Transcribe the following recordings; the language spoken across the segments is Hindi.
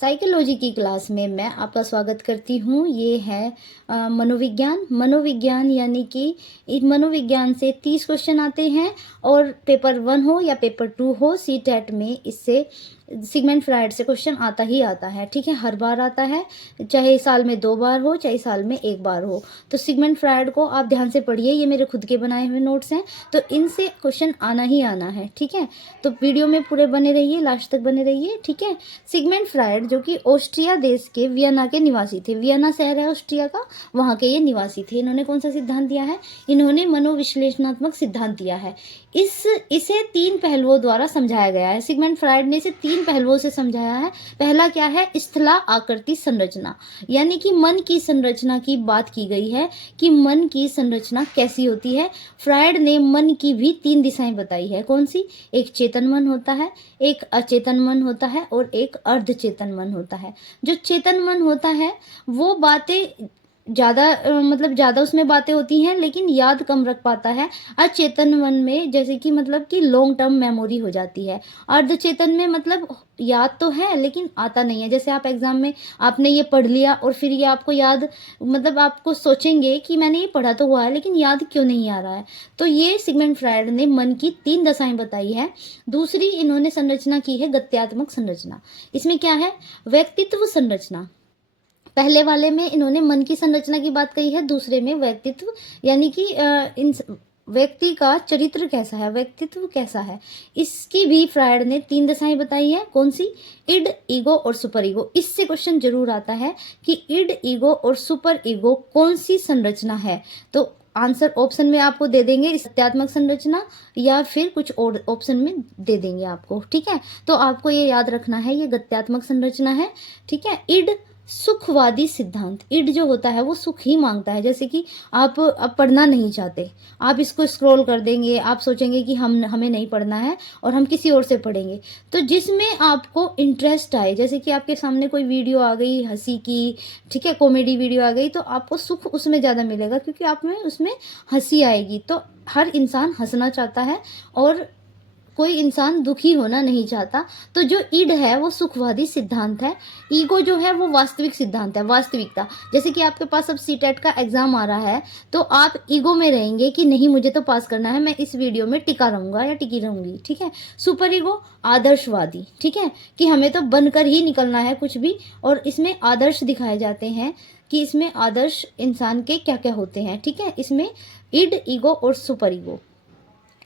साइकोलॉजी की क्लास में मैं आपका स्वागत करती हूँ। ये है मनोविज्ञान। मनोविज्ञान यानी कि इस मनोविज्ञान से 30 क्वेश्चन आते हैं और पेपर 1 हो या पेपर 2 हो, सीटेट में इससे सिगमंड फ्रायड से क्वेश्चन आता ही आता है। ठीक है, हर बार आता है, चाहे साल में 2 बार हो, चाहे साल में 1 बार हो। तो सिगमंड फ्रायड को आप ध्यान से पढ़िए, ये मेरे खुद के बनाए हुए नोट्स हैं, तो इनसे क्वेश्चन आना ही आना है। ठीक है, तो वीडियो में पूरे बने रहिए, लास्ट तक बने रहिए। ठीक है, सिगमंड फ्रायड जो कि ऑस्ट्रिया देश के वियना के निवासी थे, वियना शहर है ऑस्ट्रिया का, वहाँ के ये निवासी थे। इन्होंने कौन सा सिद्धांत दिया है? इन्होंने मनोविश्लेषणात्मक सिद्धांत दिया है। इसे 3 पहलुओं द्वारा समझाया गया है। सिगमंड फ्रायड ने इसे 3 पहलुओं से समझाया है। पहला क्या है? स्थला आकृति संरचना, यानी कि मन की संरचना की बात की गई है कि मन की संरचना कैसी होती है। फ्रायड ने मन की भी 3 दिशाएं बताई है। कौन सी? एक चेतन मन होता है, एक अचेतन मन होता है और एक अर्धचेतन मन होता है। जो चेतन मन होता है वो बातें ज़्यादा उसमें बातें होती हैं, लेकिन याद कम रख पाता है। अचेतन मन में जैसे कि कि लॉन्ग टर्म मेमोरी हो जाती है। अर्धचेतन में याद तो है लेकिन आता नहीं है। जैसे आप एग्जाम में आपने ये पढ़ लिया और फिर ये आपको याद, आपको सोचेंगे कि मैंने ये पढ़ा तो हुआ है लेकिन याद क्यों नहीं आ रहा है। तो ये सिगमंड फ्रायड ने मन की 3 दशाएं बताई है। दूसरी इन्होंने संरचना की है गत्यात्मक संरचना। इसमें क्या है? व्यक्तित्व संरचना। पहले वाले में इन्होंने मन की संरचना की बात कही है, दूसरे में व्यक्तित्व, यानी कि इन व्यक्ति का चरित्र कैसा है, व्यक्तित्व कैसा है, इसकी भी फ्रायड ने 3 दशाएं बताई है। कौन सी? इड, ईगो और सुपर ईगो। इससे क्वेश्चन जरूर आता है कि इड, ईगो और सुपर ईगो कौन सी संरचना है। तो आंसर ऑप्शन में आपको दे देंगे सत्यात्मक संरचना या फिर कुछ और ऑप्शन में दे देंगे आपको। ठीक है, तो आपको ये याद रखना है, ये गत्यात्मक संरचना है। ठीक है, इड सुखवादी सिद्धांत। इड जो होता है वो सुख ही मांगता है। जैसे कि आप अब पढ़ना नहीं चाहते, आप इसको स्क्रॉल कर देंगे, आप सोचेंगे कि हमें नहीं पढ़ना है और हम किसी और से पढ़ेंगे। तो जिसमें आपको इंटरेस्ट आए, जैसे कि आपके सामने कोई वीडियो आ गई हंसी की, ठीक है, कॉमेडी वीडियो आ गई, तो आपको सुख उसमें ज़्यादा मिलेगा क्योंकि आप में उसमें हंसी आएगी। तो हर इंसान हंसना चाहता है और कोई इंसान दुखी होना नहीं चाहता। तो जो ईड है वो सुखवादी सिद्धांत है। ईगो जो है वो वास्तविक सिद्धांत है, वास्तविकता। जैसे कि आपके पास अब सीटेट का एग्जाम आ रहा है तो आप ईगो में रहेंगे कि नहीं, मुझे तो पास करना है, मैं इस वीडियो में टिका रहूंगा या टिकी रहूंगी। ठीक है, सुपर ईगो आदर्शवादी। ठीक है, कि हमें तो बनकर ही निकलना है कुछ भी, और इसमें आदर्श दिखाए जाते हैं कि इसमें आदर्श इंसान के क्या क्या होते हैं। ठीक है, इसमें ईड, ईगो और सुपर ईगो।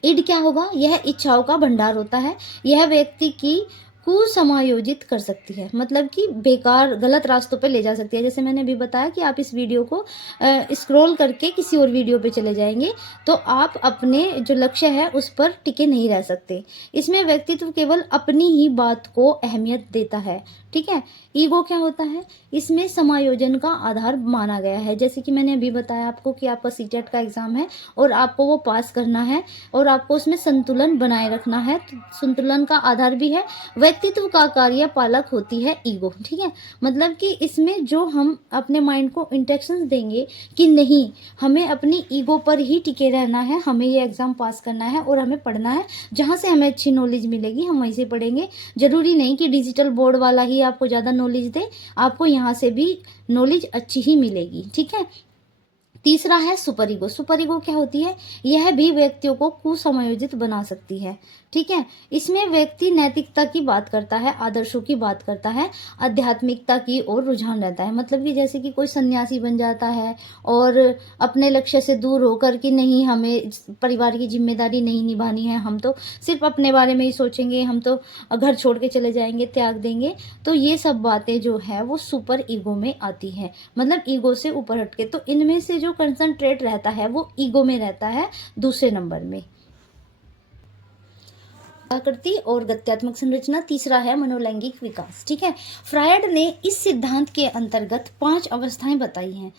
इड क्या होगा? यह इच्छाओं का भंडार होता है। यह व्यक्ति की कुसमायोजित कर सकती है, मतलब कि बेकार गलत रास्तों पे ले जा सकती है। जैसे मैंने अभी बताया कि आप इस वीडियो को स्क्रॉल करके किसी और वीडियो पे चले जाएंगे तो आप अपने जो लक्ष्य है उस पर टिके नहीं रह सकते। इसमें व्यक्तित्व केवल अपनी ही बात को अहमियत देता है। ठीक है, ईगो क्या होता है? इसमें समायोजन का आधार माना गया है। जैसे कि मैंने अभी बताया आपको कि आपका सीटेट का एग्जाम है और आपको वो पास करना है और आपको उसमें संतुलन बनाए रखना है। तो संतुलन का आधार भी है, व्यक्तित्व का कार्यपालक होती है ईगो। ठीक है, मतलब कि इसमें जो हम अपने माइंड को इंस्ट्रक्शंस देंगे कि नहीं, हमें अपनी ईगो पर ही टिके रहना है, हमें ये एग्जाम पास करना है और हमें पढ़ना है, जहाँ से हमें अच्छी नॉलेज मिलेगी हम वहीं से पढ़ेंगे। जरूरी नहीं कि डिजिटल बोर्ड वाला ही आपको ज़्यादा नॉलेज दे, आपको यहाँ से भी नॉलेज अच्छी ही मिलेगी। ठीक है, तीसरा है सुपर ईगो। सुपर ईगो क्या होती है? यह भी व्यक्तियों को कुसमायोजित बना सकती है। ठीक है, इसमें व्यक्ति नैतिकता की बात करता है, आदर्शों की बात करता है, आध्यात्मिकता की ओर रुझान रहता है। मतलब कि जैसे कि कोई सन्यासी बन जाता है और अपने लक्ष्य से दूर होकर कि नहीं, हमें परिवार की जिम्मेदारी नहीं निभानी है, हम तो सिर्फ अपने बारे में ही सोचेंगे, हम तो घर छोड़ के चले जाएंगे, त्याग देंगे। तो ये सब बातें जो है वो सुपर ईगो में आती है, मतलब ईगो से ऊपर हटके। तो इनमें से जो कंसंट्रेट रहता है वो ईगो में रहता है, दूसरे नंबर में। आकृति और गत्यात्मक संरचना। तीसरा है मनोलैंगिक विकास। ठीक है, फ्रायड ने इस सिद्धांत के अंतर्गत 5 अवस्थाएं बताई हैं।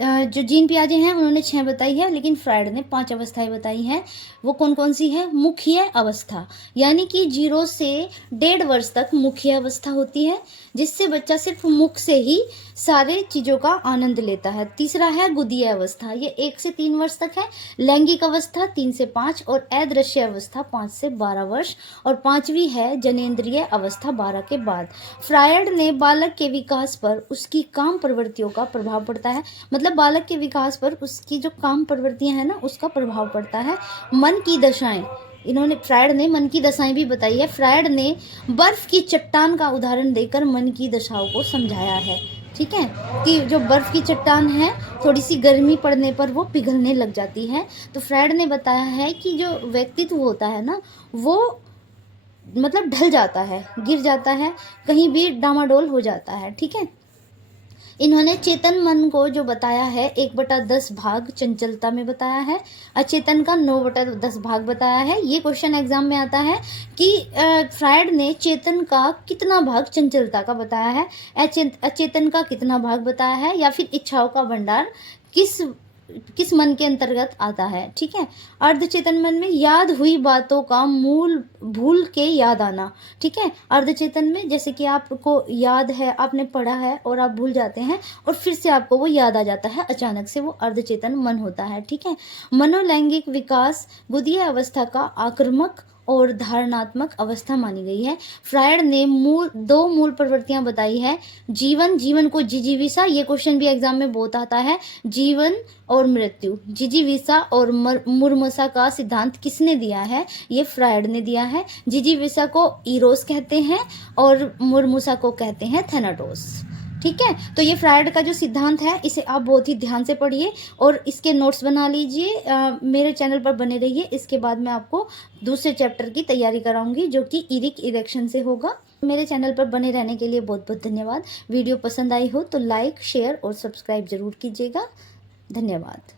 जो जीन पियाजे हैं उन्होंने 6 बताई है, लेकिन फ्रायड ने 5 अवस्थाएं बताई हैं। वो कौन कौन सी है? मुख्य अवस्था, यानी कि 0 से 1.5 वर्ष तक मुख्य अवस्था होती है, जिससे बच्चा सिर्फ मुख से ही सारे चीज़ों का आनंद लेता है। तीसरा है गुदीय अवस्था, ये 1 से 3 वर्ष तक है। लैंगिक अवस्था 3 से 5 और अदृश्य अवस्था 5 से 12 वर्ष। और 5वीं है जनेंद्रिय अवस्था 12 के बाद। फ्रायड ने बालक के विकास पर उसकी काम प्रवृत्तियों का प्रभाव पड़ता है, मतलब बालक के विकास पर उसकी जो काम प्रवृत्तियां हैं ना, उसका प्रभाव पड़ता है। मन की दशाएं, इन्होंने फ्रायड ने मन की दशाएं भी बताई है। फ्रायड ने बर्फ की चट्टान का उदाहरण देकर मन की दशाओं को समझाया है। ठीक है, कि जो बर्फ की चट्टान है, थोड़ी सी गर्मी पड़ने पर वो पिघलने लग जाती है। तो फ्रायड ने बताया है कि जो व्यक्तित्व होता है ना, वो मतलब ढल जाता है, गिर जाता है, कहीं भी डामाडोल हो जाता है। ठीक है, इन्होंने चेतन मन को जो बताया है 1/10 भाग चंचलता में बताया है, अचेतन का 9/10 भाग बताया है। ये क्वेश्चन एग्जाम में आता है कि फ्रायड ने चेतन का कितना भाग चंचलता का बताया है, अचेतन का कितना भाग बताया है, या फिर इच्छाओं का भंडार किस मन के अंतर्गत आता है। ठीक है, अर्धचेतन मन में याद हुई बातों का मूल भूल के याद आना। ठीक है, अर्धचेतन में जैसे कि आपको याद है, आपने पढ़ा है और आप भूल जाते हैं और फिर से आपको वो याद आ जाता है अचानक से, वो अर्धचेतन मन होता है। ठीक है, मनोलैंगिक विकास गुदीय अवस्था का आक्रामक और धारणात्मक अवस्था मानी गई है। फ्रायड ने दो मूल प्रवृत्तियां बताई है, जीवन को जिजीविसा, ये क्वेश्चन भी एग्जाम में बहुत आता है, जीवन और मृत्यु। जिजीविसा और मुर्मसा का सिद्धांत किसने दिया है? ये फ्रायड ने दिया है। जिजीविसा को इरोस कहते हैं और मुर्मुसा को कहते हैं थैनाटोस। ठीक है, तो ये फ्रायड का जो सिद्धांत है, इसे आप बहुत ही ध्यान से पढ़िए और इसके नोट्स बना लीजिए। मेरे चैनल पर बने रहिए। इसके बाद मैं आपको दूसरे चैप्टर की तैयारी कराऊंगी, जो कि इरिक इरेक्शन से होगा। मेरे चैनल पर बने रहने के लिए बहुत बहुत धन्यवाद। वीडियो पसंद आई हो तो लाइक, शेयर और सब्सक्राइब जरूर कीजिएगा। धन्यवाद।